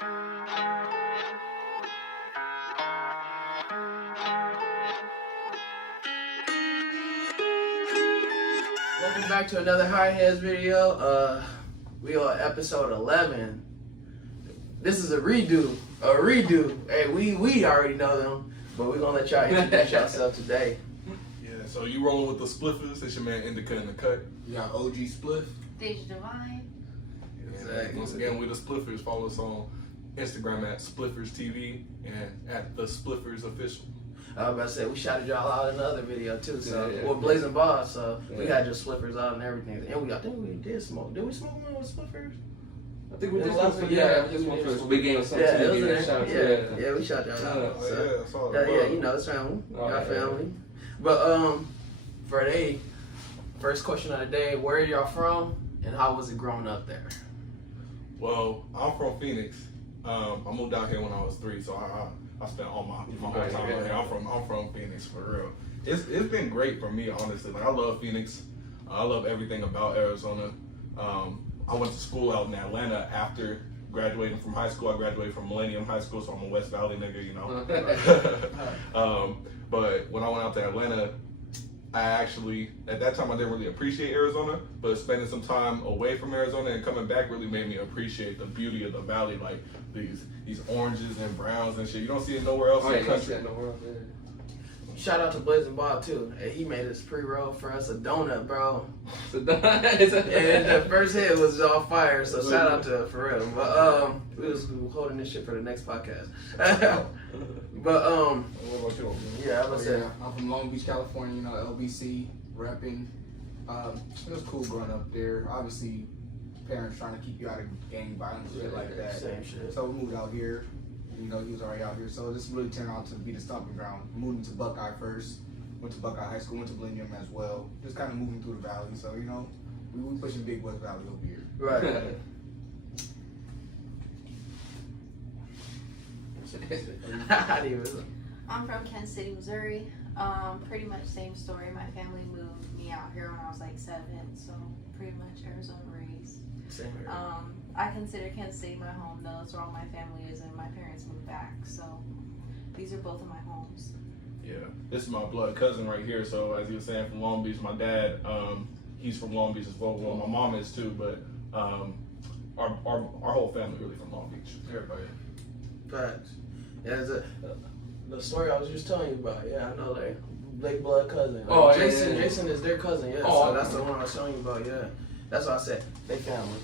Welcome back to another HighHeadZZ video. We on episode 11. This is a redo. Hey, we already know them, but we're gonna let y'all introduce yourself today. Yeah, so you rolling with the Spliffers. It's your man Indica in the cut. You got OG Spliff. Deja Divine. Exactly. Once again, we the Spliffers. Follow us on Instagram at Spliffers TV and at the Spliffers Official. I was about to say, we shouted y'all out in the other video too, so Yeah. we're Blazing Boss, so we had just Spliffers out and everything. And I think we did smoke. Did we smoke one with Spliffers? I think we Yeah, just last one one, for yeah. just one for big game or something. Yeah, it was Give in a shout there. out to Yeah, we shot y'all out. Oh, So. yeah, I saw Yeah, that. you know, it's family. Oh, Y'all yeah. family. But for today, first question of the day, where are y'all from and how was it growing up there? Well, I'm from Phoenix. I moved out here when I was 3, so I spent all my whole time out here. I'm from Phoenix for real. It's been great for me, honestly. Like, I love Phoenix. I love everything about Arizona. I went to school out in Atlanta after graduating from high school. I graduated from Millennium High School, so I'm a West Valley nigga, you know. But when I went out to Atlanta, I actually, at that time, I didn't really appreciate Arizona, but spending some time away from Arizona and coming back really made me appreciate the beauty of the valley, like these oranges and browns and shit. You don't see it nowhere else in the country. Shout out to Blazing Bob too. Hey, he made us pre-roll for us a donut, bro. And the first hit was all fire, so shout out to it for real. But we was holding this shit for the next podcast. But What about you? yeah, I was saying. Yeah, I'm from Long Beach, California. You know, LBC, repping. It was cool growing up there. Obviously, parents trying to keep you out of gang violence, shit like that. Same shit. So we moved out here. You know, he was already out here. So this really turned out to be the stomping ground. Moving to Buckeye first. Went to Buckeye High School. Went to Millennium as well. Just kind of moving through the valley. So, you know, we pushing big West Valley over here. Right. How do you? I'm from Kansas City, Missouri. Pretty much same story. My family moved me out here when I was like 7, so pretty much Arizona raised. Same here. I consider Kansas City my home though. It's where all my family is, and my parents moved back, so these are both of my homes. Yeah, this is my blood cousin right here. So as you were saying, from Long Beach, my dad, he's from Long Beach as well. Well, my mom is too, but our whole family really from Long Beach. Everybody. Facts. Yeah, the story I was just telling you about. Yeah, I know that big blood cousin. Oh, yeah, Jason. yeah. Jason is their cousin. Yeah, Oh, so that's the one I was telling you about. Yeah, that's what I said. They family.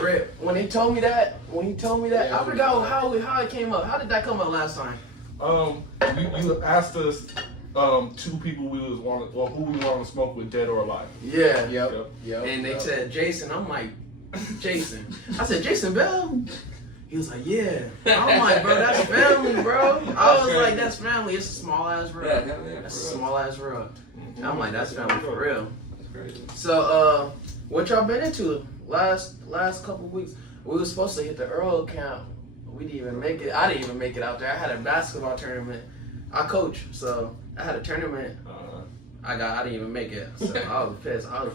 Rip. When he told me that, Yeah, I forgot how it came up. How did that come up last time? You asked us 2 people who we want to smoke with, dead or alive. Yeah. Yep. And they said Jason. I'm like, Jason. I said Jason Bell. He was like, yeah. I'm like, bro, that's family, bro. I was like, that's family. It's a small ass road. Yeah, That's a small ass road. I'm like, that's family for real. That's crazy. So, what y'all been into last couple weeks? We was supposed to hit the Earl camp. We didn't even make it. I didn't even make it out there. I had a basketball tournament. I coach, so I had a tournament. I didn't even make it. So I was pissed. I'm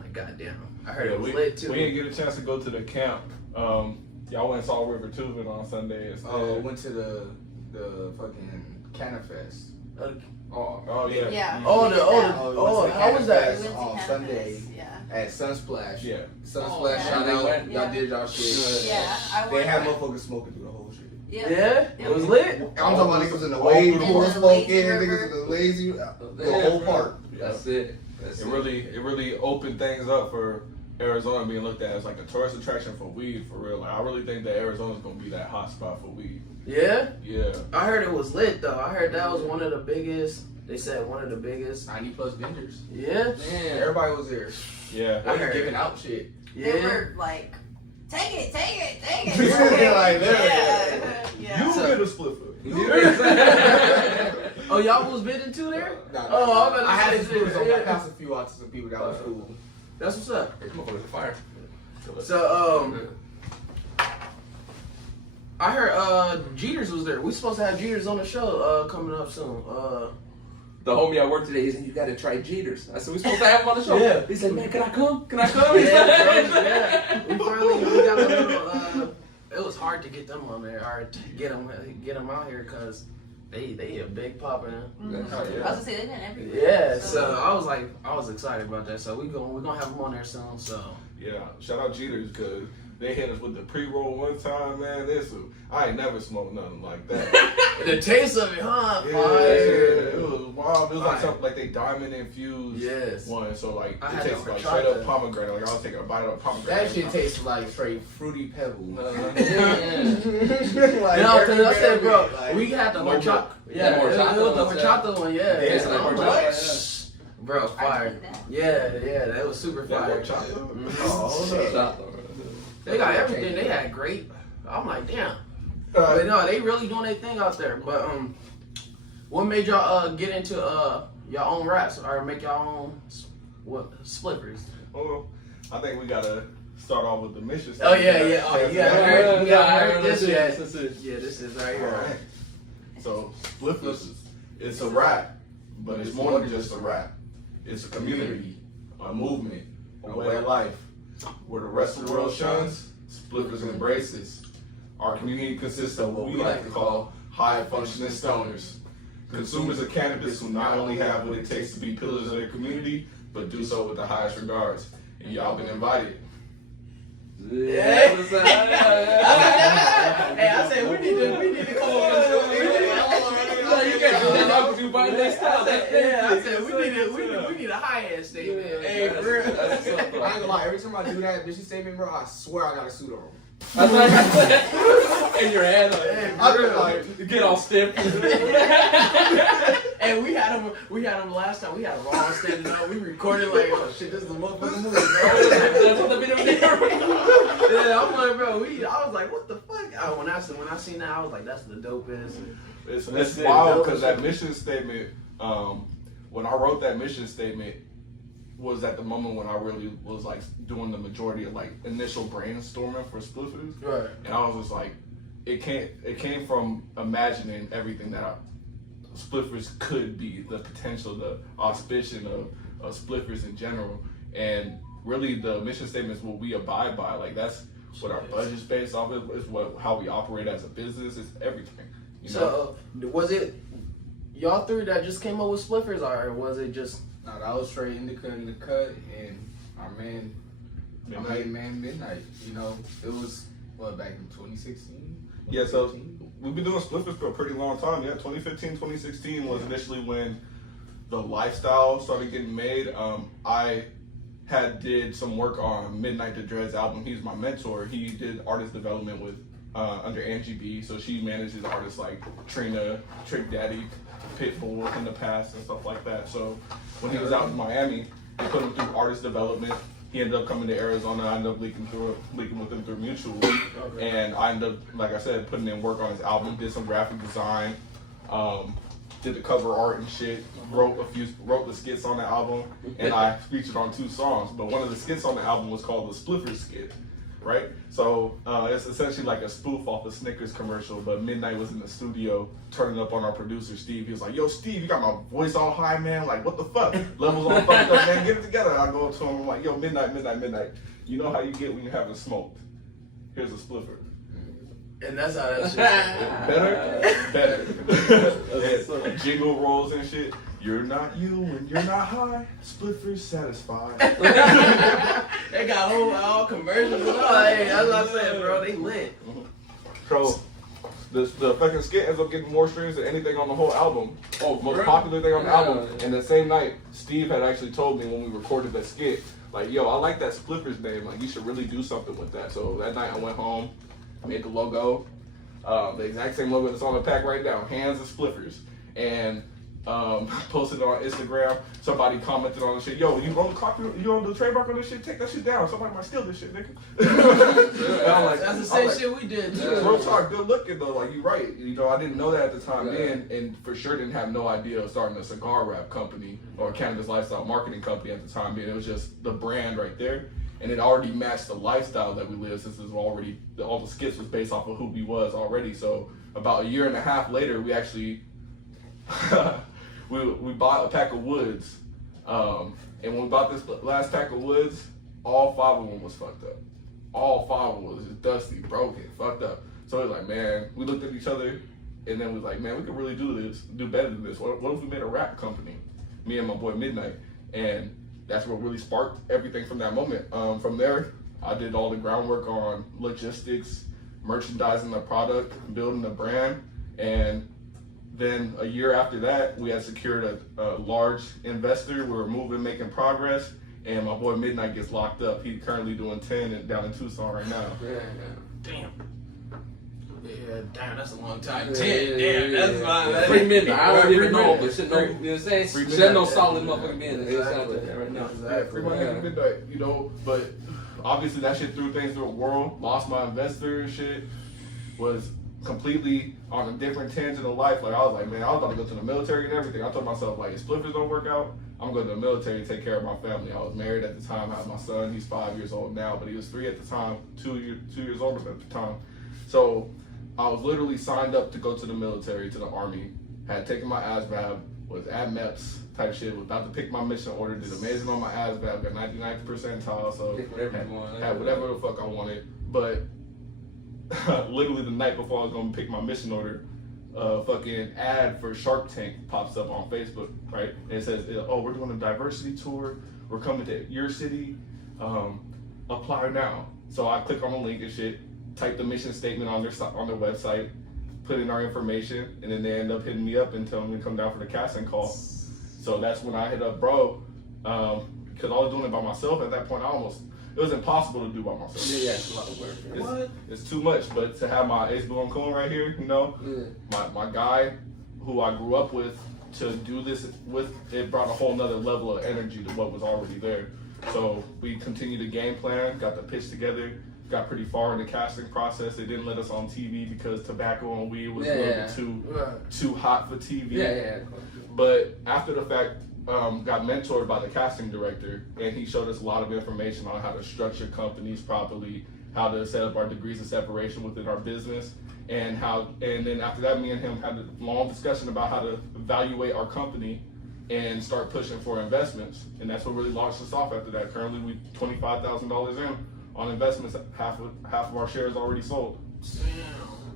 like, goddamn. I heard it was lit too. We didn't get a chance to go to the camp. Y'all went and saw River Tubin on Sunday instead. Went to the fucking Canafest. Oh yeah. Yeah. How was that? We went to On Kansas, Sunday yeah. at Sunsplash. Yeah. Sunsplash, yeah. shout out. Went? Y'all did y'all shit. Yeah, I They had went. motherfuckers smoking through the whole shit. Yeah? It was lit? I'm talking about niggas in the All wave, through the people park. smoking, Lazy niggas river. in the lazy, the whole park. That's it. It really opened things up for Arizona being looked at as like a tourist attraction for weed, for real. Like, I really think that Arizona's gonna be that hot spot for weed. Yeah? Yeah. I heard it was lit though. I heard that was one of the biggest. They said one of the biggest. 90+ vendors. Yeah? Man, everybody was there. Yeah. I They heard giving out shit. They Yeah. were like, take it. Yeah, like, yeah. You So- get a Spliffer. Oh, y'all was bidding too there? Nah, Oh, I'm about to I had say some people, shit. I passed a few out to some people that was cool. That's what's up. This motherfucker's a fire. So, I heard Jeters was there. We supposed to have Jeters on the show coming up soon. The homie I work today, he said, you gotta try Jeters. I said, we supposed to have him on the show. Yeah. He said, man, can I come? Can I come? Yeah, bro, yeah. We got a little it was hard to get them on there or to get them out here because they a big poppin'. I was gonna say they've been everywhere. Yeah, so I was excited about that. So we're gonna have them on there soon. So Yeah, shout out Jeters because they hit us with the pre-roll one time, man. I ain't never smoked nothing like that. the taste of it, huh? Yeah, Fire. it was wild. It was like Fire. something like they diamond infused Yes. one. So like I it had tastes the like horchata. straight up pomegranate. Like I was taking a bite of pomegranate. That shit tastes like straight fruity pebbles. You Like, know, because I said, bro, like, we had the Like horchata. the Yeah, horchata it was the one, horchata one. Yeah, Tastes yeah. like I'm horchata, bro, I fire. did that. Yeah, that was super That fire. horchata? Mhm. Oh, hold up. They got everything. They had great. I'm like, damn. But no, they really doing their thing out there. But what made y'all get into your own raps or make your own spliffers? Well, I think we gotta start off with the mission. Oh yeah. Oh yeah. We got heard this yet. That's it. Yeah, this is right All here. right. So Spliffers, it's a rap, but it's more than just a rap. It's a community, a movement, a way of life. Where the rest of the world shuns, Spliffers embraces. Our community consists of what we like to call high-functioning stoners. Consumers of cannabis who not only have what it takes to be pillars of their community, but do so with the highest regards. And y'all been invited. Yeah. Hey, I said we need to come over. You can't do that now because you buy their style. Yeah, I said we need a high-end statement. Hey, for real. I ain't gonna lie, every time I do that mission statement, bro, I swear I got a suit on. That's what I said. In your hand, Hey, like, I just like, you get all stiff. And we had him last time. We had him all standing up. We recorded like, oh shit, this is a motherfucking movie, bro. That's what the video did. Yeah, I'm like, bro. I was like, what the fuck? When I seen that, I was like, that's the dopest. It's wild because that mission statement, when I wrote that mission statement, was at the moment when I really was like doing the majority of like initial brainstorming for Spliffers. Right. And I was just like, it came from imagining everything that Spliffers could be, the potential, the auspicion of Spliffers in general. And really the mission statement is what we abide by. Like that's what our budget's based off of, is how we operate as a business, it's everything. You know? So was it y'all three that just came up with Spliffers, or was it just? no, that was straight in the cut, and our main man Midnight. You know, it was back in 2016. Yeah, so we've been doing Spliffers for a pretty long time. Yeah, 2015, 2016 was initially when the lifestyle started getting made. I did some work on Midnight to Dread's album. He's my mentor. He did artist development with under Angie B. So she manages artists like Trina, Trick Daddy, Pitbull in the past and stuff like that. So when he was out in Miami, they put him through artist development. He ended up coming to Arizona. I ended up leaking with him through Mutual. Okay. And I ended up, like I said, putting in work on his album, did some graphic design, did the cover art and shit, wrote the skits on the album, and I featured on 2 songs. But one of the skits on the album was called the Spliffers skit, right? So it's essentially like a spoof off a Snickers commercial, but Midnight was in the studio turning up on our producer, Steve. He was like, yo, Steve, you got my voice all high, man. Like, what the fuck? Levels all fucked up, man. Get it together. And I go up to him, I'm like, yo, Midnight. You know how you get when you haven't smoked. Here's a Spliffer. And that's how that shit. Better. And jingle rolls and shit. You're not you when you're not high. Spliffers satisfied. They got all commercials and all. Hey, that's what I said, bro. They lit. So the fucking skit ends up getting more streams than anything on the whole album. Oh, most popular thing on the album. And the same night, Steve had actually told me when we recorded that skit, like, yo, I like that Spliffers name. Like, you should really do something with that. So that night I went home, made the logo, the exact same logo that's on the pack right now, Hands of Spliffers. And posted it on Instagram. Somebody commented on the shit. Yo, you own the trademark on this shit? Take that shit down. Somebody might steal this shit, nigga. And I'm like, That's the same shit we did too. real talk, good looking though. Like, you're right. You know, I didn't know that at the time then, and for sure didn't have no idea of starting a cigar wrap company or a cannabis lifestyle marketing company at the time being. It was just the brand right there. And it already matched the lifestyle that we live, since it was already, all the skits was based off of who we was already. So about a year and a half later, we actually we bought a pack of woods, and when we bought this last pack of woods, all 5 of them was fucked up. all 5 was just dusty, broken, fucked up. So we was like, man, we looked at each other, and then we was like, man, we could really do better than this. What if we made a rap company? Me and my boy Midnight, and that's what really sparked everything from that moment. From there, I did all the groundwork on logistics, merchandising the product, building the brand, and then a year after that, we had secured a large investor. We were moving, making progress, and my boy Midnight gets locked up. He's currently doing 10 down in Tucson right now. Yeah. Damn. Yeah, damn, that's a long time. Yeah, 10, damn, that's fine. Yeah. 3 minutes. I don't even know, but shit, no, Free- you know what I'm saying? free Shit, no midnight. solid motherfucking minutes. Exactly. Right now. Free my nigga Midnight, you know, but obviously that shit threw things through the world. Lost my investor and shit. Was completely on a different tangent of life. Like I was like, man, I was about to go to the military and everything. I told myself, like, if Spliffers don't work out, I'm going to the military to take care of my family. I was married at the time. I had my son. He's 5 years old now, but he was 3 at the time, 2 years older at the time. So I was literally signed up to go to the military, to the Army. Had taken my ASVAB, was at MEPS type shit, was about to pick my mission order, did amazing on my ASVAB, got 99th percentile, so Pick whatever you want. had whatever the fuck I wanted. But literally the night before I was gonna pick my mission order, fucking ad for Shark Tank pops up on Facebook, right? And it says, oh, we're doing a diversity tour. We're coming to your city. Apply now. So I click on the link and shit, type the mission statement on their website, put in our information, and then they end up hitting me up and telling me to come down for the casting call. So that's when I hit up bro, because I was doing it by myself at that point. It was impossible to do by myself. Yeah, it's a lot of work. It's too much, but to have my ace blue coon right here, you know, my guy who I grew up with, to do this with, it brought a whole nother level of energy to what was already there. So we continued the game plan, got the pitch together, got pretty far in the casting process. They didn't let us on TV because tobacco and weed was a little bit too hot for TV. Yeah. But after the fact, got mentored by the casting director, and he showed us a lot of information on how to structure companies properly, how to set up our degrees of separation within our business, and then after that, me and him had a long discussion about how to evaluate our company and start pushing for investments. And that's what really launched us off after that. Currently, we $25,000 in on investments. Half of our shares already sold.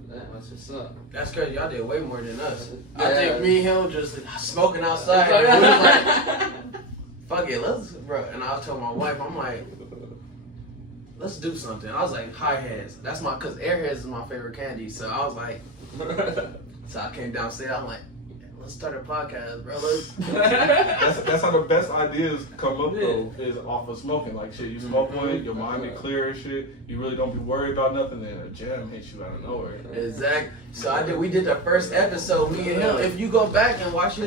That's what's up. That's crazy. Y'all did way more than us. Yeah. I think me and him just smoking outside. And we was like, fuck it, let's, bro. And I told my wife, I'm like, let's do something. I was like, HighHeadZZ. That's cause Airheads is my favorite candy. So I was like, so I came downstairs. I'm like, let's start a podcast, bro. That's how the best ideas come up though, is off of smoking. Like shit, you smoke one, your mind be clear and shit. You really don't be worried about nothing, then a jam hits you out of nowhere. Exactly. So we did the first episode, me and him. If you go back and watch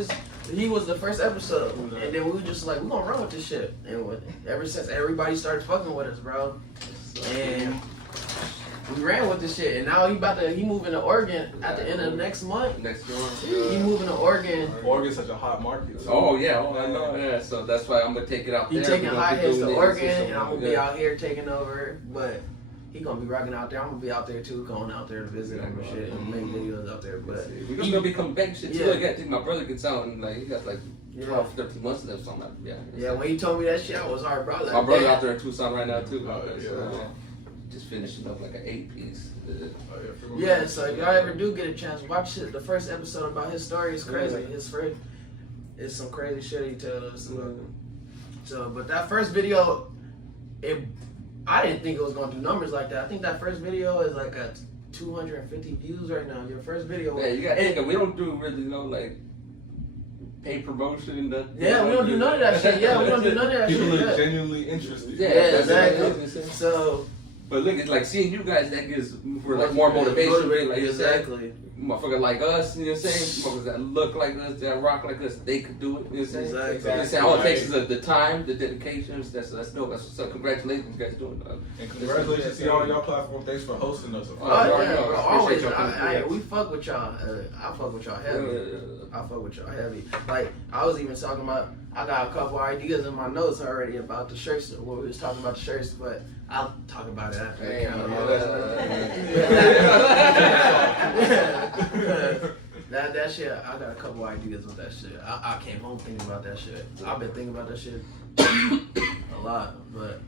he was the first episode. And then we were just like, we're gonna run with this shit. And ever since everybody started fucking with us, bro. And we ran with this shit, and now he moving to Oregon at the end of next month. Next door. He moving to Oregon. Oregon's such a hot market. So. Oh yeah, I know. Yeah, so that's why I'm gonna take it out He there. taking HighHeadZZ to Oregon, and I'm gonna be out. out here taking over. But he gonna be rocking out there. I'm gonna be out there too, going out there to visit him and shit, and make videos out there. But We're just gonna be coming back and shit too. Yeah. I got to think my brother gets out and like he got like 12, 13 months left, something like that. yeah, when he told me that shit, I was hard, bro. Like, My brother damn. out there in Tucson right now too. Oh, yeah. So, just finishing up like an 8-piece. Yeah, so if y'all ever do get a chance, watch the first episode about his story. It's crazy. It's some crazy shit he tells us. So, but that first video, I didn't think it was gonna do numbers like that. I think that first video is like at 250 views right now. Your first video. Yeah, you got to think that we don't do really like paid promotion. Yeah, we don't do none of that shit. Yeah, we don't do none of that People shit. are Yeah, genuinely interested. Yeah, exactly. Exactly. So, But look, it's like seeing you guys that gives for like more motivation. Like you said, exactly. motherfucker like us, you know what I'm saying? Motherfuckers that look like us, that rock like us, they could do it. You know what I'm saying? Exactly. You know what I'm saying? All it takes is the time, the dedication. That's dope. So congratulations, you guys doing it. And congratulations to y'all on y'all platform. Thanks for hosting us. Oh, Oh, yeah, no, bro, I appreciate always. y'all coming We fuck with y'all. I fuck with y'all heavy. I fuck with y'all heavy. Like, I was even talking about, I got a couple ideas in my notes already about the shirts, what we was talking about the shirts, but I'll talk about it after the camera. That shit, I got a couple ideas with that shit. I came home thinking about that shit. I've been thinking about that shit a lot, but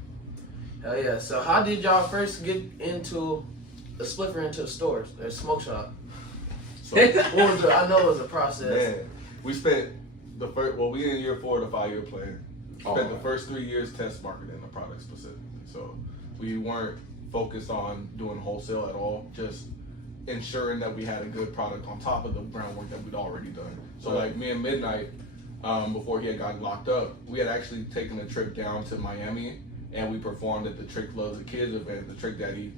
Hell yeah. So how did y'all first get into a spliffer into the stores or smoke shop? So, What was I know it was a process. man, we spent the first, well, we in year 4 of the 5-year plan. Spent the first 3 years test marketing the product specifically. So we weren't focused on doing wholesale at all, just ensuring that we had a good product on top of the groundwork that we'd already done. So like me and Midnight, before he had gotten locked up, we had actually taken a trip down to Miami and we performed at the Trick Loves the Kids event, the Trick Daddy,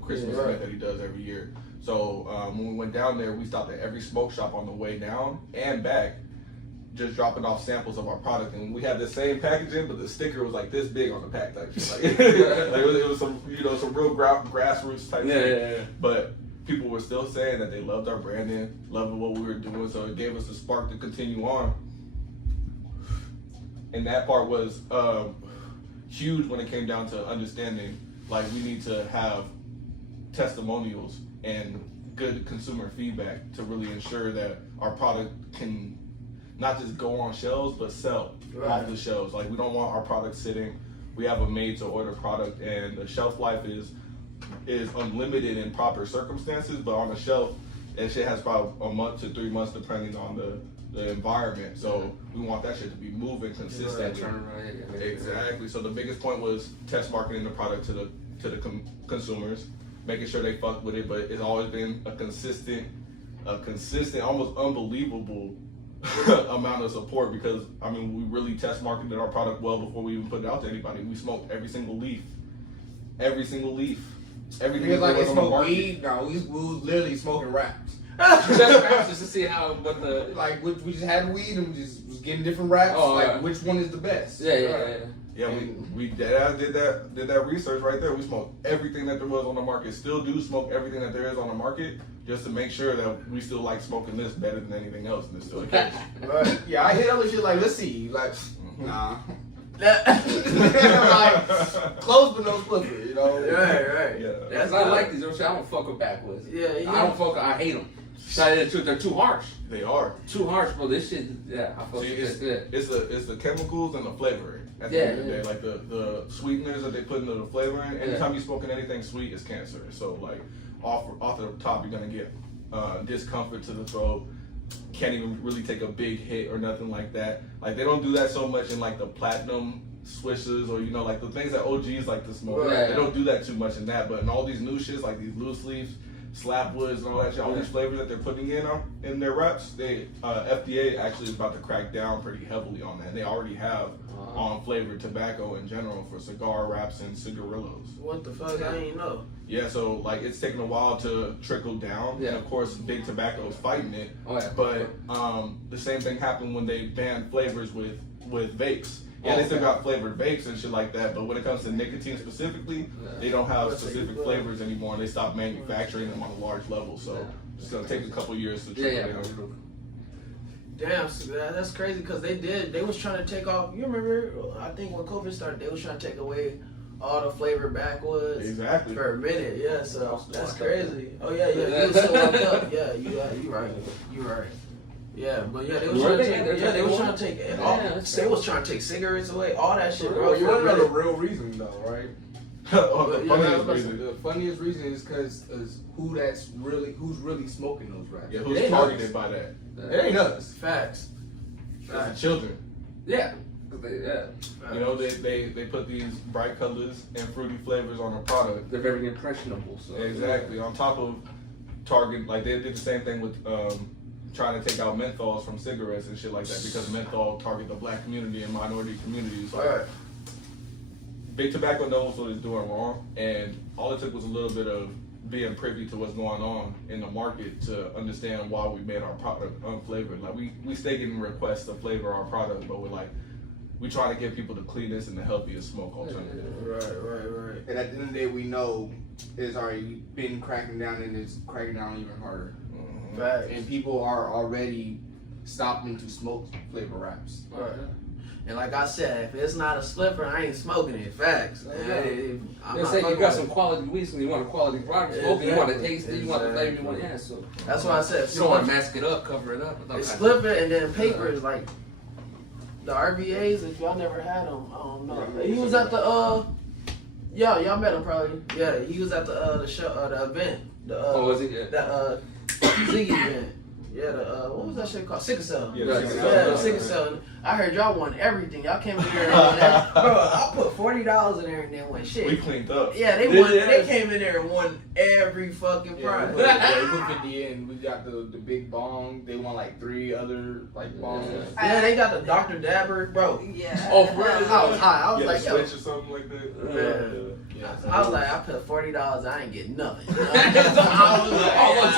Christmas event that he does every year. So when we went down there, we stopped at every smoke shop on the way down and back, just dropping off samples of our product, and we had the same packaging, but the sticker was like this big on the pack type shit. Like, it was some some real grassroots type shit. Yeah. But people were still saying that they loved our branding, loved what we were doing, so it gave us a spark to continue on. And that part was huge when it came down to understanding, like, we need to have testimonials and good consumer feedback to really ensure that our product can not just go on shelves, but sell off the shelves. Like, we don't want our product sitting. We have a made-to-order product, and the shelf life is unlimited in proper circumstances, but on the shelf, that shit has probably a month to 3 months, depending on the environment. So we want that shit to be moving consistently. Exactly. So the biggest point was test marketing the product to the consumers, making sure they fuck with it. But it's always been a consistent, almost unbelievable amount of support, because I mean, we really test marketed our product well before we even put it out to anybody. We smoked every single leaf. Everything Because like they smoke weed, no, we was literally smoking wraps. Just to see how what the Like we just had weed and we just was getting different wraps. Which one is the best? Yeah, we did that research right there. We smoked everything that there was on the market. Still do smoke everything that there is on the market, just to make sure that we still like smoking this better than anything else, and it's still the case. Right. Yeah, I hit other shit like, let's see, like, nah. Like, Close but no spliffer, you know. Right. Yeah. That's I like these. I don't fuck with backwoods. I hate them. Tell the truth, they're too harsh. They are Too harsh, bro. This shit, I fuck with it. It's the chemicals and the flavoring. At the end of the day, like the sweeteners that they put into the flavoring. Anytime you're smoking anything sweet, it's cancer. So like off the top, you're gonna get discomfort to the throat. Can't even really take a big hit or nothing like that. Like, they don't do that so much in like the platinum swishes, or like the things that OGs like to smoke. They don't do that too much in that. But in all these new shits, like these loose leaves, slap woods, and all that shit, all these flavors that they're putting in their wraps, they FDA actually is about to crack down pretty heavily on that. They already have on flavored tobacco in general for cigar wraps and cigarillos. What the fuck? I didn't know. Yeah, so like it's taken a while to trickle down, and of course Big Tobacco is fighting it. But the same thing happened when they banned flavors with vapes. Yeah, they still got flavored vapes and shit like that, but when it comes to nicotine specifically, they don't have specific flavors anymore, and they stopped manufacturing them on a large level. So it's gonna take a couple years to trickle down. Damn, so that's crazy, because they was trying to take off. You remember? I think when COVID started, they was trying to take away all the flavored backwoods. Exactly. For a minute, yeah. So that's crazy. Oh yeah. You was still locked up. Yeah, you right. Yeah, but yeah, they was trying to take. Yeah, they was trying to take it. They was trying to take cigarettes away, all that shit, bro. You don't know the real reason though, right? The funniest reason is because who's really smoking those wraps. Yeah, who's targeted by that? It ain't us. Facts. It's the children. Yeah. They put these bright colors and fruity flavors on a product. They're very impressionable. So exactly. On top of target, like they did the same thing with trying to take out menthols from cigarettes and shit like that, because menthol target the black community and minority communities. Like, Big Tobacco knows what it's doing wrong, and all it took was a little bit of being privy to what's going on in the market to understand why we made our product unflavored. Like we stay getting requests to flavor our product, but we try to give people the cleanest and the healthiest smoke alternative. Right. And at the end of the day, we know it's already been cracking down, and it's cracking down even harder. Facts. And people are already stopping to smoke flavor wraps. Right. And like I said, if it's not a spliffer, I ain't smoking it. Facts. They say you got some quality weed, so you want a quality product smoke, you want to taste it, you want the flavor, you want so. That's why I said, you don't want to mask it up, cover it up. It's spliffer, and then paper is like the RVAs. If y'all never had them, I don't know. You was at the Yeah, y'all met him probably. Yeah, he was at the show, the event. Was he? The Ziggy event. Yeah, what was that shit called? Sickle Cell. Yeah, Sickle Cell. I heard y'all won everything. Y'all came in there and won that. Bro, I put $40 in there and then won shit. We cleaned up. Yeah, they won. They came in there and won every fucking prize. We put 50 in. We got the big bong. They won like 3 other like bongs. Yeah, they got the Dr. Dabber, bro. Yeah. Oh, for real? I was high. I was like, yo. Switch or something like that. I was like, I put $40. I ain't get nothing. I was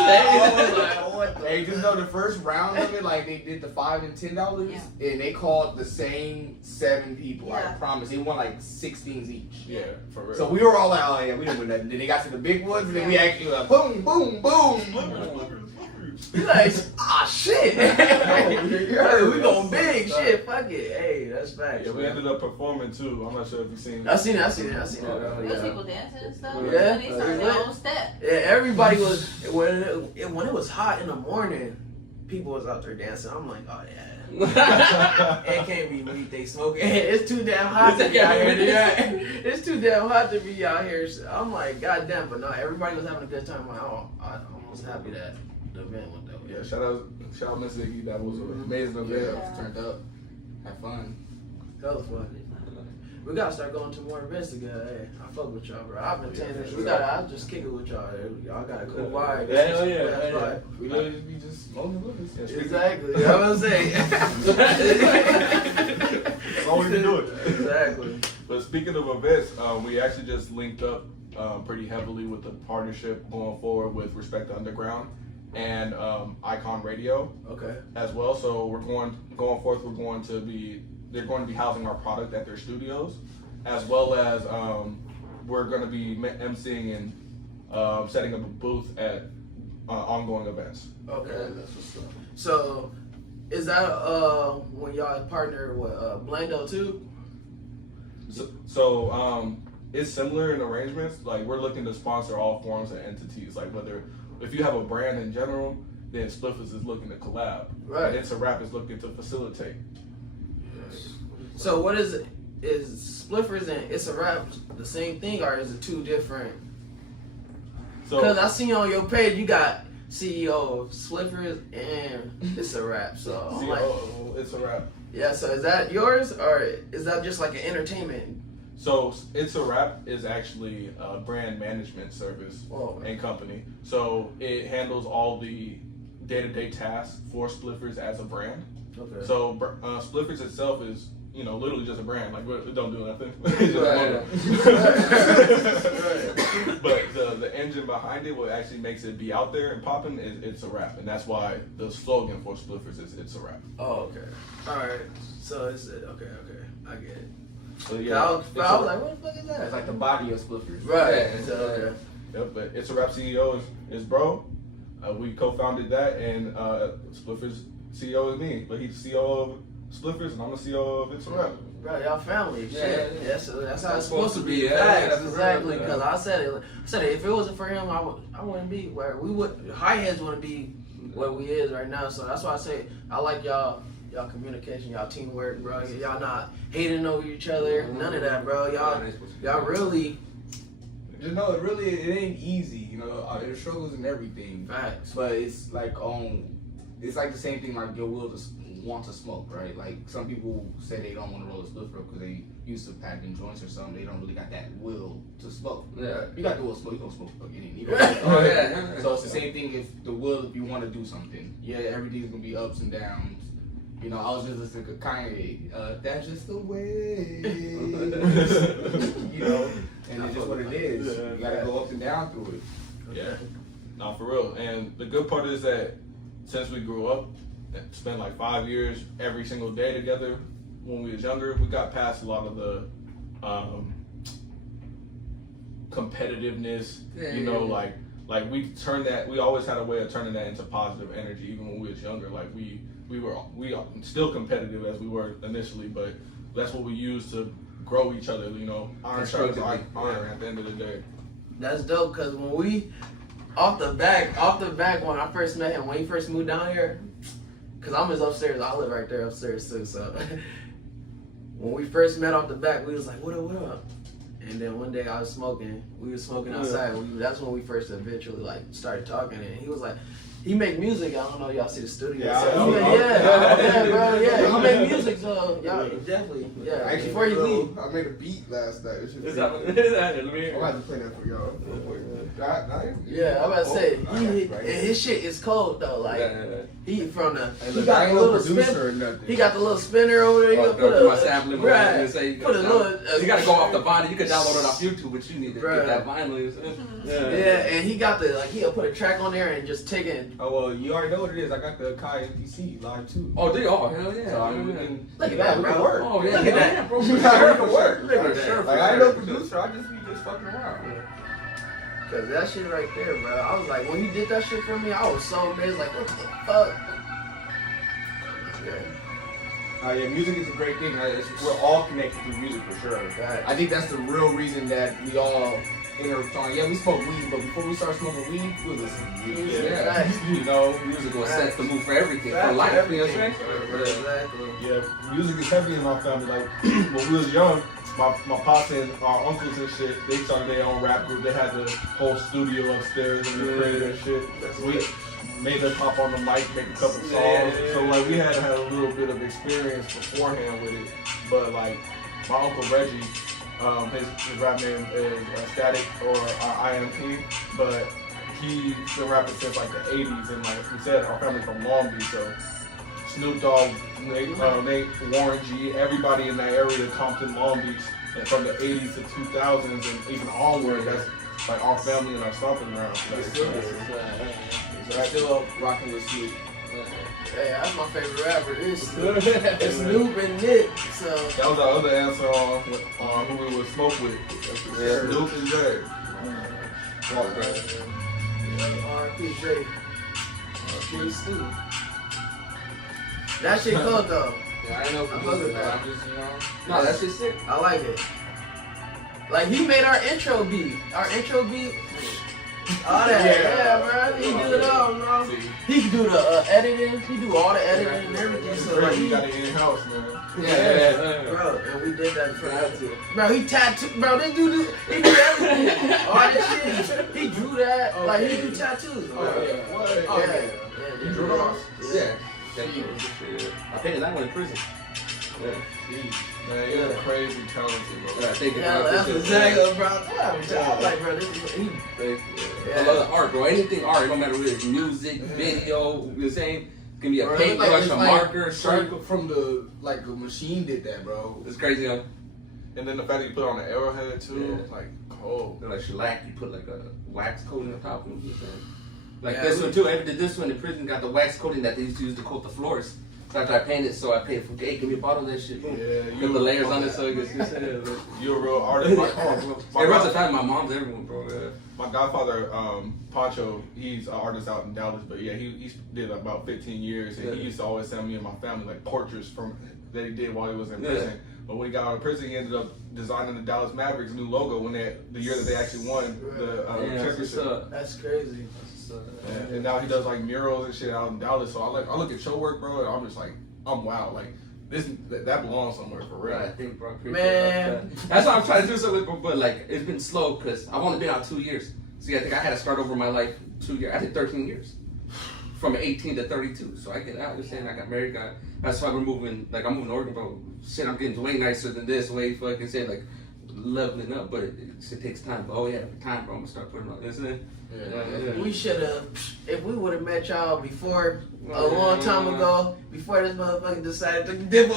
like, what the? Hey, just know the first round of it, like they did the $5 and $10, and they called the same 7 people. I promise. They won like 16s each. Yeah, for real. So we were all like, oh yeah, we didn't win nothing. Then they got to the big ones, and then we actually were like, boom, boom, boom. You like, ah, shit. We going big, shit. Fuck it. Hey, that's facts. Yeah, we ended up performing too. I'm not sure if you've seen it. I seen it. Those people dancing and stuff. Yeah. They started their own step. Yeah, everybody was when it was hot in the morning. People was out there dancing. I'm like, oh yeah. It can't be weed they smoking. It's too damn hot to be out here. It's too damn hot to be out here. I'm like, goddamn, but no, everybody was having a good time. I'm almost happy that the event went that way. Yeah, shout out Miss Ziggy. That was an amazing event. Yeah, turned up. Had fun. That was fun. We gotta start going to more events together. Hey, I fuck with y'all, bro. I've been saying this. I'll just kick it with y'all. Y'all got a cool vibe. Hell yeah. We literally be just smoking with us. Exactly. You know what I'm saying? That's all we can do it. Exactly. But speaking of events, we actually just linked up pretty heavily with the partnership going forward with Respect the Underground and Icon Radio. Okay. As well. So we're going forth. They're going to be housing our product at their studios, as well as we're going to be emceeing and setting up a booth at ongoing events. Okay. That's what's up. So, is that when y'all partner with Blando too? So it's similar in arrangements. Like we're looking to sponsor all forms of entities. Like if you have a brand in general, then Spliffers is looking to collab. Right. And It's a Rap is looking to facilitate. So what is it? Is Spliffers and It's a Rap the same thing, or is it two different? Because I see on your page you got CEO of Spliffers and It's a Rap. So I'm like, It's a Rap. yeah. So is that yours, or is that just like an entertainment? So It's a Rap is actually a brand management service and company. So it handles all the day-to-day tasks for Spliffers as a brand. Okay. So Spliffers itself is, literally just a brand. Like it don't do nothing. But the engine behind it, what actually makes it be out there and popping, is It's a Rap, and that's why the slogan for Spliffers is It's a Rap. Oh, okay. All right. So it's okay. I get it. So I was like, what the fuck is that? It's like the body of Spliffers. Right. Yeah, So, okay. Yep, but It's a Rap CEO is bro. We co-founded that, and Spliffers CEO is me, but he's CEO of Spliffers, and I'm the CEO of It's a Rap. Bro, y'all family. Yeah, Shit. yeah. That's how it's supposed to be. Yeah, Facts, that's exactly. real, Because I said it. If it wasn't for him, I wouldn't be where we would. HighHeads wouldn't be where we is right now. So that's why I say I like y'all communication, y'all teamwork, bro. Y'all not hating over each other. None of that, bro. Y'all really. Just know it ain't easy. There's struggles and everything. Facts. But it's like it's like the same thing like your will to want to smoke, right? Like some people say they don't want to roll a spliff because they used to pack in joints or something. They don't really got that will to smoke. Yeah. You got the will to smoke. You gonna smoke again. Oh, yeah. So it's the same thing if you want to do something. Yeah, everything's gonna be ups and downs. I was just listening to Kanye. That's just the way. And it's just what it is. You gotta go up and down through it. Yeah, no, for real. And the good part is that since we grew up, spent like 5 years every single day together when we was younger, we got past a lot of the competitiveness. Like we turned that. We always had a way of turning that into positive energy, even when we was younger. Like we are still competitive as we were initially, but that's what we used to grow each other. Iron sharpens iron at the end of the day. That's dope because when we off the back when I first met him, when he first moved down here, because I'm his upstairs, I live right there upstairs too. So when we first met off the back, we was like, what up? And then one day I was smoking. We were smoking outside. That's when we first eventually like started talking. And he was like, he make music. I don't know y'all see the studio. Yeah, Bro. Yeah, he make music. So y'all definitely. Yeah. Actually, Before you leave. I made a beat last night. Is that what it is? Let me hear. I'm about to play that for y'all. Yeah, I'm about to say Right. his shit is cold though. Like he from the he I got ain't the no little producer spin. or nothing. He got the little spinner over there. He gonna put my sampling. right. Say Put a little. You gotta go off the vinyl. You can download it off YouTube, but you need to get that vinyl. Yeah, and he got the like he'll put a track on there and just take it. Oh well, you already know what it is. I got the Kai MPC live too. Oh, do you? Oh, hell yeah. So I mean, we can Look at that, we can bro. work. Oh, yeah. Look at that. Yeah, bro. We can work. Look at that. Like I ain't no producer. I just be just fucking around. Cause that shit right there, bro. I was like, when he did that shit for me, I was so amazed. Like, what the fuck? Yeah, music is a great thing. We're all connected through music for sure. Right. I think that's the real reason that we all intertwine. Yeah, we smoke weed, but before we start smoking weed, we listen to music. Yeah. You know, Music will set the mood for everything. Right. For life, Everything. you know what I'm saying? Exactly. Yeah, music is heavy in my family. Like when we was young, my pops and our uncles and shit, they started their own rap group. They had the whole studio upstairs and they created that shit. We made us hop on the mic, make a couple songs. So like we had a little bit of experience beforehand with it. But like my uncle Reggie, his rap name is Static or IMP, but he's been rapping since like the 80s, and like we said, our family's from Long Beach, so Snoop Dogg, Nate, Warren G, everybody in that area, Compton, Long Beach, and from the 80s to 2000s and even onward, that's like our family and our stomping ground. So I still rocking with Snoop. Hey, that's my favorite rapper. It's Snoop and Nick. So That was our other answer on who we would smoke with. Yeah. Snoop and Jay. R.I.P. Jay. R.I.P. Snoop. That shit cold though. Yeah, I ain't no I fuck producer, with man. that. I'm just, you know. No, that's just sick. I like it. Like he made our intro beat. All that. Yeah, bro. He do it all, bro. He can do the editing. He do all the editing and everything. So like, You got it in-house, man. Yeah. bro, and we did that for that too. Bro, he tattooed. Bro, he do everything. All this shit. He drew that. Okay. Like he do tattoos. Oh, yeah. What? Oh, yeah. You drew those? Yeah. I painted that one in prison. Yeah. Man, you're crazy talented, bro. Yeah, thank you. Yeah, that's exactly, bro. I'm like, bro, this is he. I love the art, bro. Anything art, it don't matter what it's music, video, you know what I'm saying? It can be a Bro, paintbrush, it's a like marker, a straight circle. from the like a machine did that, bro. It's crazy, huh? And then the fact that you put on the arrowhead too, Yeah. like cold. They're like shellac, you put like a wax coating on top of it. You know what I'm saying? Like Yeah, this we- one too. I did this one in prison, got the wax coating that they used to use to coat the floors. So after I painted, so I paid for, hey, give me a bottle of that shit. Boom. Yeah, Put the layers on it so it gets, You're a real artist. It runs a family. My mom's everyone, bro. Yeah. My godfather, Pancho, he's an artist out in Dallas, but yeah, he did about 15 years, and he used to always send me and my family like portraits from that he did while he was in prison. But when he got out of prison, he ended up designing the Dallas Mavericks new logo when the year that they actually won the championship. That's crazy. And now he does like murals and shit out in Dallas. So I look at your work, bro, and I'm just like, I'm wow, like that belongs somewhere for real. I think, bro. Man. That's why I'm trying to do something, but like it's been slow because I've only been out 2 years. See, I think I had to start over my life 2 years. I did 13 years, from 18 to 32. So I get out. You're saying I got married. That's why we're moving. Like I'm moving to Oregon, bro. Shit, I'm getting way nicer than this. Way fucking say like leveling up, but it takes time. But oh yeah, time, bro. I'm gonna start putting on, isn't it? Yeah. We should have, if we would have met y'all before, a long time ago, before this motherfucker decided to dip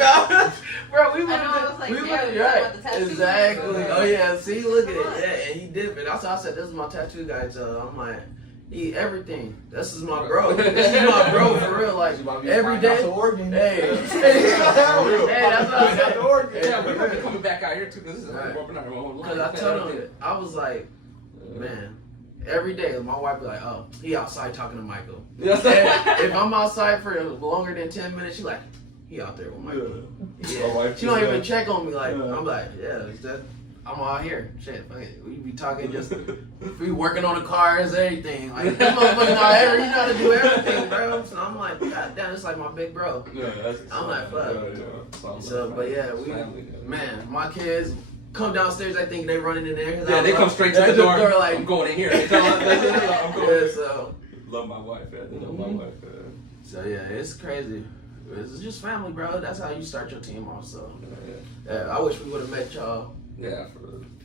out, bro, we would I know, I was have, like, we damn, would you have, talking right, about the tattoo? exactly, oh yeah, see, look at it, yeah, and he dipped it, that's why I said, this is my tattoo guy, so I'm like, he, everything, this is my bro, this is my bro, for real, like, every day, hey, that's what I said, Yeah, we're gonna be coming back out here too because this is open our whole life. because I told him, I was like, man, every day my wife be like, oh, he outside talking to Michael. Yes. And if I'm outside for longer than 10 minutes, she like, he out there with Michael. Yeah. She don't even check on me. Like I'm like, yeah, it's just, I'm out here. Shit, fuck it. We be talking just, we working on the cars, everything. Like this motherfucker you know how to do everything, bro. So I'm like, god damn, it's like my big bro. Yeah, that's I'm like, fuck. Yeah. So, but yeah, man, my kids, come downstairs, I think they running in there. Yeah, they come straight to the door. Like, I'm going in here. They tell us, I'm going yeah, in. so. Love my wife, man. They love my wife, man. So yeah, it's crazy. It's just family, bro. That's how you start your team off. So I wish we would have met y'all. Yeah,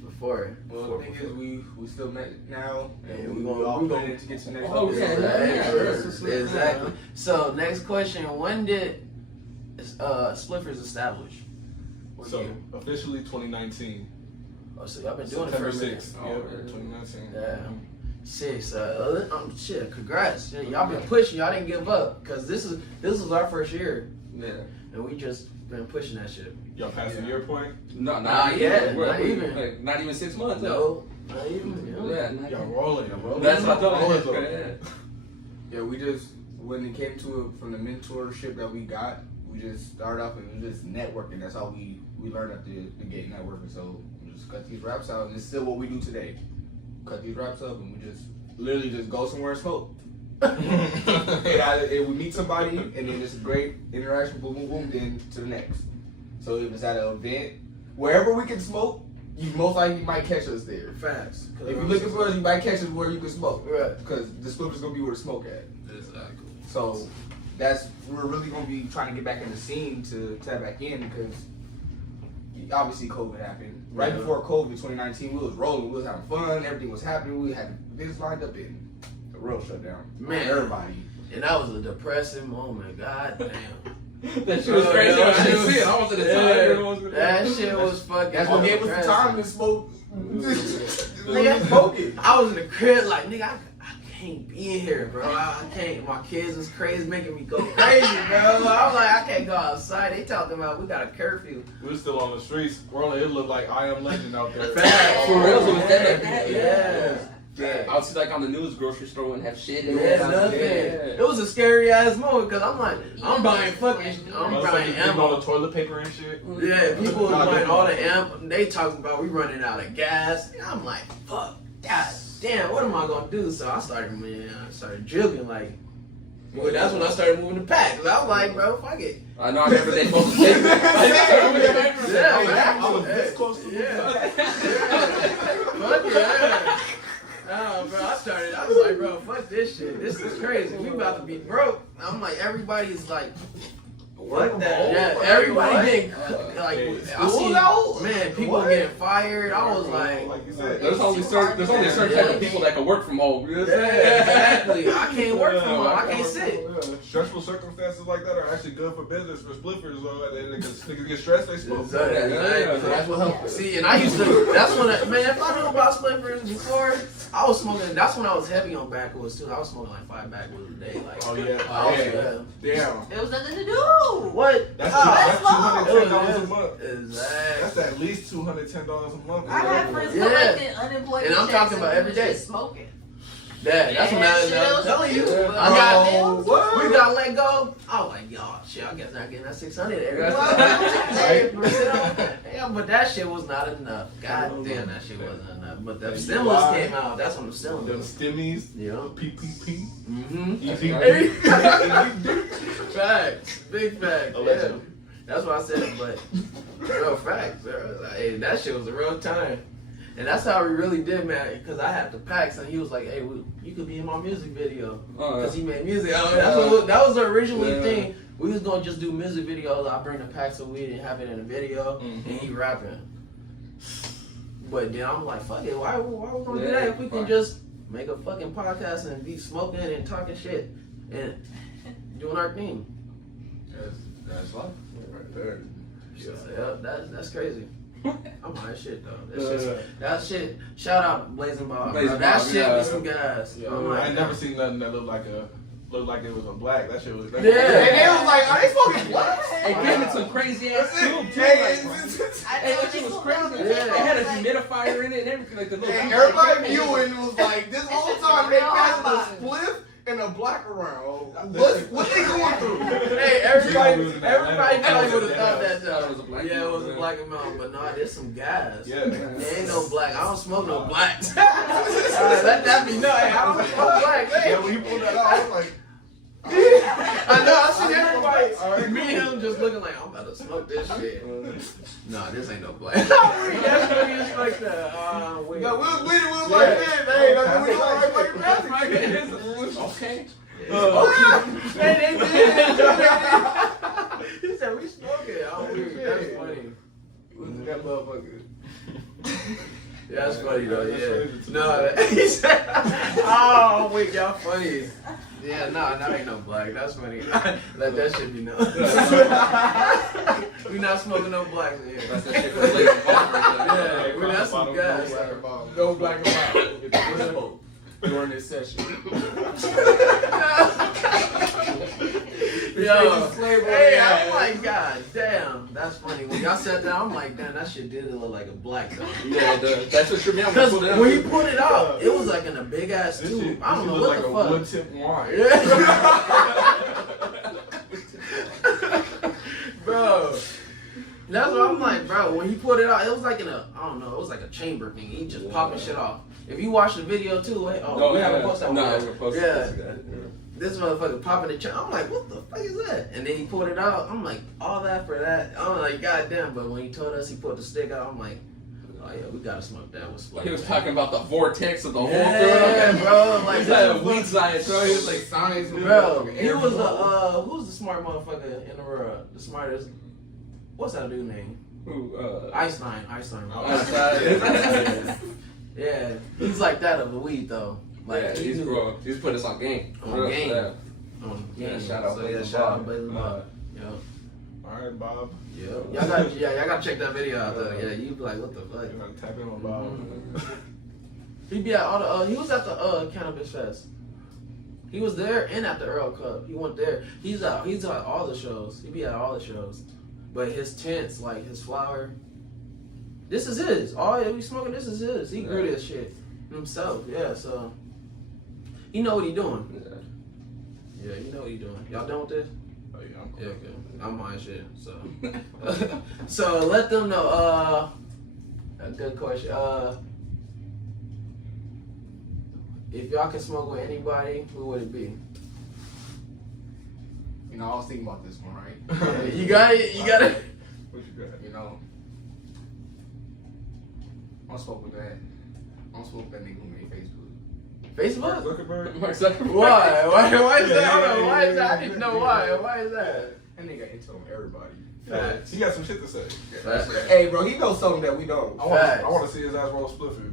before. Well, the thing is, we still met now, and Yeah, we we all gonna- planning to get to the next Oh, level. yeah, So, yeah. Exactly. So next question: when did Spliffers establish? What So year? officially 2019. Oh, so y'all been doing September it for a minute. 6th. Oh, Yeah, yeah. 2019. Yeah. Shit, congrats. Yeah, y'all been pushing. Y'all didn't give up because this was our first year, yeah. and we just been pushing that shit. Y'all passed the year point? No, Not yet, We're- not we're- even. like, not even 6 months. No, not even. Yeah, not Y'all even. rolling, y'all rolling. That's what I thought. Rolling, though. Yeah. yeah, we just when it came to it from the mentorship that we got, we just started off and it was just networking. That's how we learned at the gate networking. So we just cut these raps out, and it's still what we do today. Cut these raps up, and we just literally just go somewhere and smoke. And we meet somebody, and then it's a great interaction. Boom, boom, boom. Then to the next. So if it's at an event, wherever we can smoke, you most likely might catch us there. Facts. If you're looking for us, you might catch us where you can smoke. Right. Because the Spliffers gonna be where the smoke at. Exactly. So we're really gonna be trying to get back in the scene to tap back in because obviously COVID happened. Right Yeah. before COVID, 2019, we was rolling, we was having fun, everything was happening, we had business lined up in the world shut down. Man. Everybody. And that was a depressing moment. God damn. That shit was crazy. I didn't see it. I was at the time. That shit was fucking. That's what gave us the depressing. time to smoke. Nigga, Smoking. I was in the crib like, nigga, I can't be in here, bro. I can't. My kids is crazy, making me go crazy, bro. I'm like, I can't go outside. They talking about we got a curfew. We're still on the streets. It looked like I Am Legend out there. Facts. For real, it was that bad. Yeah. Yeah. I would see like on the news, grocery store wouldn't have shit. Yeah, nothing. It was a scary ass moment because I'm like, I'm buying buying People ammo. on the toilet paper and shit. Yeah, people was buying all the ammo. They talking about we running out of gas. And I'm like, fuck, god damn, what am I gonna do? So I started jugging like. Well, that's when I started moving the pack. I was like, bro, fuck it. I know. I remember they supposed to say. Yeah, I was this close to yeah. Fuck yeah. Oh, bro, I was like, bro, fuck this shit. This is crazy. We about to be broke. I'm like, everybody's like, what that? Yeah, everybody getting, like, I see, man, people getting fired. I was like you said, There's only certain type of people that can work from home. yeah, exactly. I can't work from home. I can't sit. Stressful circumstances like that are actually good for business, for spliffers. Niggas get stressed, they smoke. Exactly. Yeah. So that's what helped us. See, and I used to, that's when, man, if I knew about Spliffers before, I was smoking, that's when I was heavy on backwoods too. I was smoking like 5 backwoods a day. Like, Oh yeah. I was, Damn. It was nothing to do. What? That's Ah, $210 a month. Exactly. That's at least $210 a month. I had friends Yeah. collecting unemployment And I'm checks talking about we every was day. just smoking. That's when I'm telling you. Yeah. I got, What? we got let go. I was like, y'all, shit, I guess I'm getting that 600 every month. Right. Yeah, but that shit was not enough. God damn, that shit wasn't enough. But the stimulus came out. That's when the Them stimulus. stimmies, Yeah. PPP, Mm-hmm. EPP. Facts. Big facts. Yeah. Allegedly. That's what I said, but real facts. Bro. Like, hey, that shit was a real time. And that's how we really did, man. Because I had the packs, and he was like, "Hey, you could be in my music video." Because he made music. That was the original thing. We was gonna just do music videos. I bring the packs of weed and have it in a video, and he rapping. But then I'm like, "Fuck it, why we gonna do that if we can just make a fucking podcast and be smoking and talking shit and doing our thing?" That's life. Right there. Yeah, that's crazy. I'm high shit though. That shit. Shout out Blazing Bob. Blazing That Bob, shit yeah. with some guys. Yeah, I'm like, I ain't never seen nothing that looked like it was a black. That shit was. Yeah. And they was like, are they smoking what? They came in some crazy ass tube too. Hey, Hey, that shit was crazy. They had a humidifier in it and everything. Like the little. everybody knew it was like this whole time they passed a spliff and a black around. What they going through? Hey, everybody was in Atlanta. probably would have thought that. Thought it was a black Yeah, it was a man. black amount, but no, there's some guys. Yeah. There ain't no black. I don't smoke no blacks. Let that be known. Hey, I don't smoke black. Yeah, when you pulled that out, I was like, I know, I see everybody. Me and him just looking like, I'm about to smoke this shit. Nah, this ain't no black. That's what he was like that. Wait. No, we was like this. Hey, that's what we was like fucking passing. Okay. They did. He said, we smoking. Oh, weird. That's funny. That motherfucker. Yeah, that's funny though, yeah. No, he said, oh, wait, y'all funny. Yeah, nah, that ain't no black. That's funny. Let that shit be known. We not smoking no blacks in here. That's that shit for later. Yeah, we not some guys. No black and white. During this session. Yo, hey, I'm like, God damn, that's funny. When y'all sat down, I'm like, damn, that shit did look like a black though. Yeah, that's what tripped me out. Because when he put it out, it was like in a big ass tube. I don't know what like the a fuck. wood tip wine. Bro, that's what I'm like, bro. When he put it out, it was like in a, I don't know, it was like a chamber thing. He just popping shit off. If you watch the video too, we haven't posted that one. No, I haven't posted Yeah. This motherfucker popping the chamber. I'm like, what the fuck is that? And then he pulled it out. I'm like, all that for that. I'm like, goddamn. But when he told us he put the stick out, I'm like, oh yeah, we gotta smoke that with Spliffers. He was talking about the vortex of the whole yeah, thing. bro. Like, He's like a weed science, bro. He was like science. bro, he was the who's the smart motherfucker in the world? The smartest. What's that dude name? who, Einstein. outside. Yeah, he's like that of the weed though. Like Yeah, he he's knew bro. He's putting us on game. on game. Yeah. On Yeah, game. shout out So, Blaze yeah, and shout out Bob. Blaze and Bob. Yep. Alright, Bob. Yep. Y'all gotta check that video out though. Yeah, you be like, what the fuck? You gotta tap in on Bob. He be at all the he was at the Cannabis Fest. He was there and at the Earl Cup. He went there. He's at all the shows. He be at all the shows. But his tents, like his flower, this is his. All we smoking, this is his. He grew this shit himself. Yeah, so he know what he doing. Yeah, you know what he doing. Y'all done with this? Oh yeah, I'm cool. Yeah, okay. I'm on shit. So so let them know. A good question. If y'all could smoke with anybody, who would it be? You know, I was thinking about this one, right? You got it. You got it. What you got? You know, I'm smoke with that. I'm smoke with that nigga who made Facebook. Facebook? Zuckerberg? Mark Zuckerberg. Why? Why is that? Yeah, Hold on. yeah, Why is that? I yeah, need to know yeah. why. Why is that? That nigga into everybody. Facts. He got some shit to say. Facts. Hey, bro, he knows something that we don't. Facts. I want to see his ass roll Spliffers.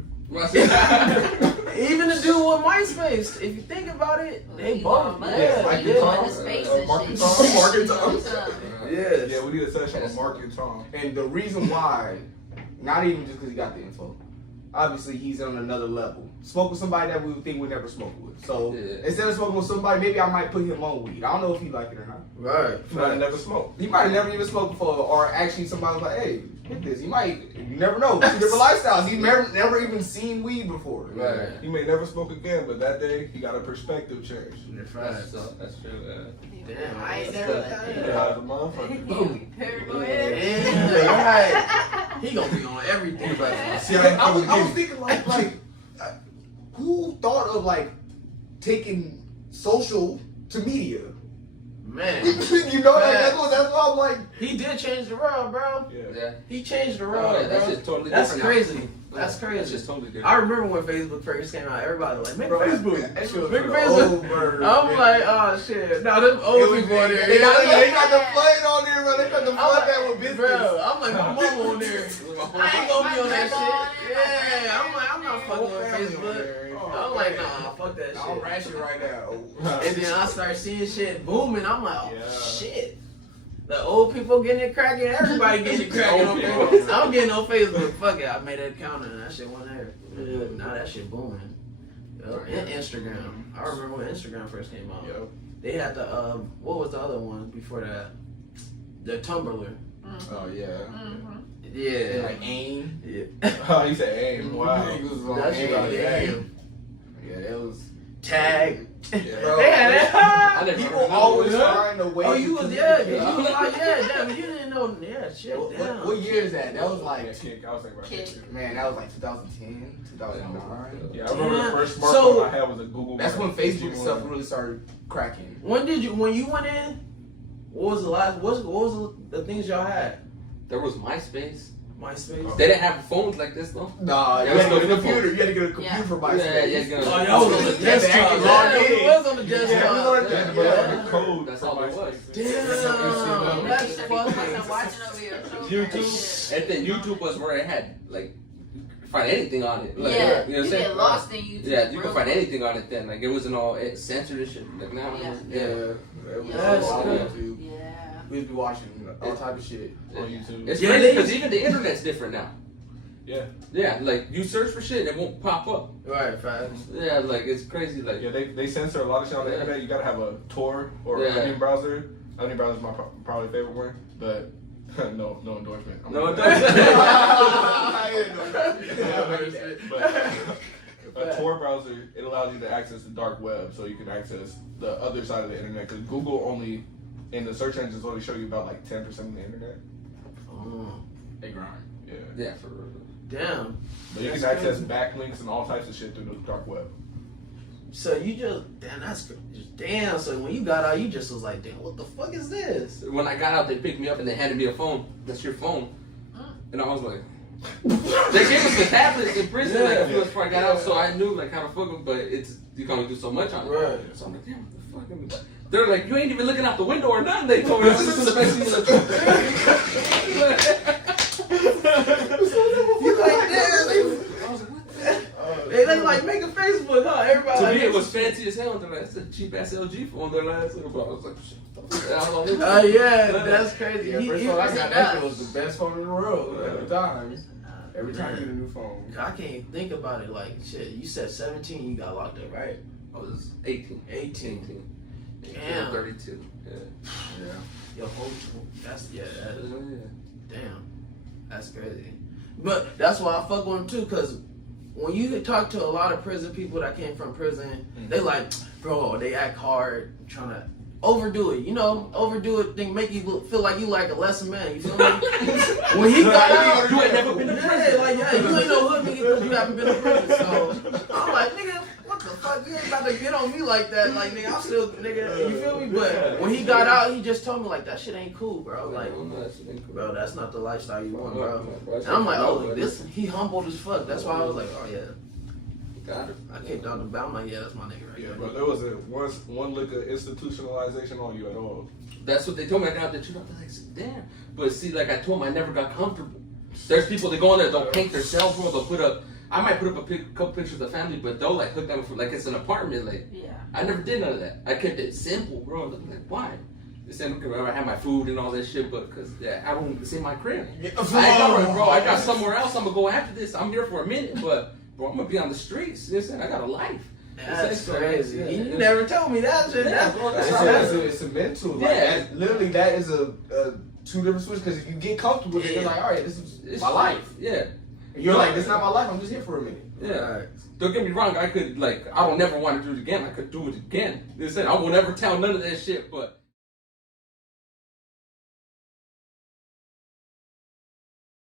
Even to do with MySpace, if you think about it, they both. Yeah, like you the want Tom, the space Mark and and shit. Tom. Mark and Tom. Yes. Yeah, we need a session on Mark and Tom. And the reason why, not even just because he got the info, obviously he's on another level. Smoke with somebody that we would think we'd never smoke with. So instead of smoking with somebody, maybe I might put him on weed. I don't know if he like it or not. Right. He might have never smoked. He might have never even smoked before, or actually somebody was like, hey, hit this. He might, you never know. Two different lifestyles. He never even seen weed before. Right. He may never smoke again, but that day he got a perspective change. Facts. That's true. Damn, I ain't never done Yeah, that. the motherfucker. Boom. Paranoid. Yeah, right. He gonna be on everything, but See, I was thinking like, who thought of like taking social to media? man, You know, like, that's what I'm like. he did change the world, bro. Yeah. Yeah. He changed the world, Oh, yeah, that's bro. just totally That's different. crazy. Now. That's crazy. That's just totally different. I remember when Facebook first came out. Everybody was like, make Bro, Facebook. that shit was Make for the Facebook. old bird, I'm man. like, oh shit. Now them old people on there. They got the flood on there, bro. They got the I'm flood like, that with business. bro, I'm like, my mama on there. I ain't gonna be on that shit. Yeah, I'm like, I'm not fucking with Facebook. I'm like, nah, fuck that I'm shit. ratchet right now. And then I start seeing shit booming. I'm like, oh Yeah. shit. The old people getting it cracking. Everybody getting it cracking on Facebook. I'm getting on Facebook. Fuck it. I made an account and that shit went there. Now that shit booming. Yep. And Instagram. I remember when Instagram first came out. Yep. They had the what was the other one before that? The Tumblr. Oh yeah. Yeah. Like AIM. Yeah. Oh, he said aim. Wow. Niggas was on That shit AIM. was Yeah. AIM. Yeah, that was. tag. Bro, They had it. I never people heard of always it. find a way. Oh, you to was do yeah, it. you was like yeah, but you didn't know shit. What year is that? That was Yeah, like, kick. I was thinking about that too. man, that was like 2010, 2009. Yeah, I remember the first smartphone So- I had was a Google. That's when One. Facebook G1. stuff really started cracking. When you went in? What was the last? What was the things y'all had? There was MySpace. MySpace. They didn't have phones like this though. Nah, Yeah, you had to it was get a no computer. phone. You had to get a computer for MySpace. Yeah, yeah. Oh, y'all was on the Yeah, they desktop. actually Yeah, logged we in. was on the Yeah, desktop. we was on the Yeah, desktop. but Yeah. the code. That's for all it MySpace. was. Damn, that's Wasn't fucking. watching over your shoulder. YouTube. And then YouTube was where it had like find anything on it. Like, Yeah, you know what you I'm saying? get lost in YouTube. Yeah, you real could find quick. anything on it then. Like it wasn't all censored and shit. Like now, Yeah. Yeah, it was That's all good. on YouTube. Yeah. We'd be watching all type of shit. On YouTube. it's Yeah, crazy they- because even the internet's different now. Yeah. Yeah, like you search for shit, it won't pop up. Right, fast. Yeah, like it's crazy. Like Yeah, they censor a lot of shit on the internet. You gotta have a Tor or Yeah. Onion browser. Onion browser is my probably favorite one, but no endorsement. I'm No, not- But a Tor browser, it allows you to access the dark web, so you can access the other side of the internet. Because Google only, in the search engines, only show you about like 10% of the internet. They grind. Yeah. yeah, for real. Damn. But you can That's access crazy. backlinks and all types of shit through the dark web. So you just damn, that's just damn. So when you got out, you just was like, damn, what the fuck is this? When I got out, they picked me up and they handed me a phone. That's your phone. And I was like, they gave us the tablets in prison like a few months before I got out, so I knew like how to fuck them, but it's you can only do so much on it. Right. So I'm like, damn, what the fuck? They're like, you ain't even looking out the window or nothing. They told me this is the best thing in You like damn? They like make a Facebook, huh? Everybody To like me, it was fancy as hell. They're like, that's a cheap ass LG phone. They're like, I was like, shit. Oh yeah, that's crazy. Yeah, first He phone I was got, a that nut. was the best phone in the world every time. Every time you get a new phone. I can't think about it. Like shit, you said 17, you got locked up, right? I was 18. 18. 18. Damn. 32. Yeah. Yeah. Yo, that's Yeah. damn, that's crazy. But that's why I fuck with them too, cause when you talk to a lot of prison people that came from prison, they like, bro, they act hard, trying to overdo it. You know, overdo it, think make you feel like you like a lesser man. You feel me? When he got out, You ain't never been to prison. like yeah, you ain't no hood nigga because you haven't been to prison. So I'm like, nigga, what the fuck? You ain't about to get on me like that. Like nigga, I'm still nigga. You feel me? But when he got out, he just told me like that shit ain't cool, bro. Like. Bro, that's not the lifestyle you want, bro. And I'm like, oh, this, he humbled as fuck. That's why I was like, oh yeah. Got it. I kicked out the bound. I'm like, yeah, that's my nigga right Yeah, there. but there was one lick of institutionalization on you at all. That's what they told me. I got the truth. I was like, damn. But see, like I told them, I never got comfortable. There's people that go in there, they'll paint their cell, bro. They'll put up. I might put up a couple pictures of the family, but they'll like hook them for like it's an apartment. Like Yeah. I never did none of that. I kept it simple, bro. I'm like, why? They said, remember, I had my food and all that shit, but because I don't it's in my crib. I ain't got, bro. I got somewhere else. I'm gonna go after this. I'm here for a minute, but bro, I'm gonna be on the streets. You know what I'm saying? I got a life. That's like, crazy. yeah, You it's- never told me that shit. Yeah, That's, bro, that's, It's a mental. Like, Yeah. that, literally, that is a two different switches. Because if you get comfortable with it, you're like, all right, this is It's my life. Yeah. And you're like, this is not my life. I'm just here for a minute. Yeah. Alright. Don't get me wrong. I could like I don't never want to do it again. I could do it again. They said I will never tell none of that shit, but